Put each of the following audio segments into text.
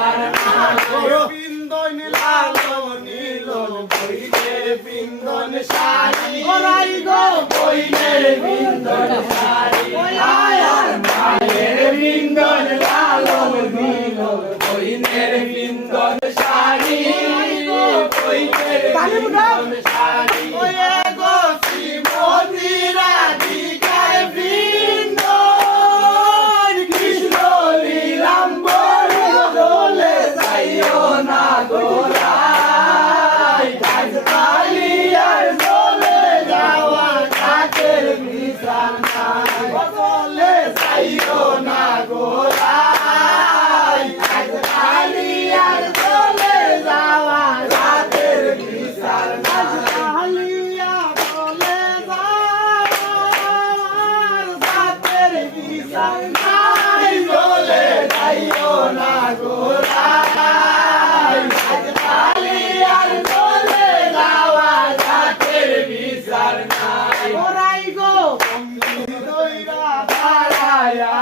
তার পিন্দন লালো নীল বইলে পিন্দন শাড়ি ওরাই গো বইলে পিন্দন শাড়ি আয়ার মায়ের পিন্দন লালো নীল বইলে পিন্দন শাড়ি বইলে পিন্দন শাড়ি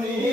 money.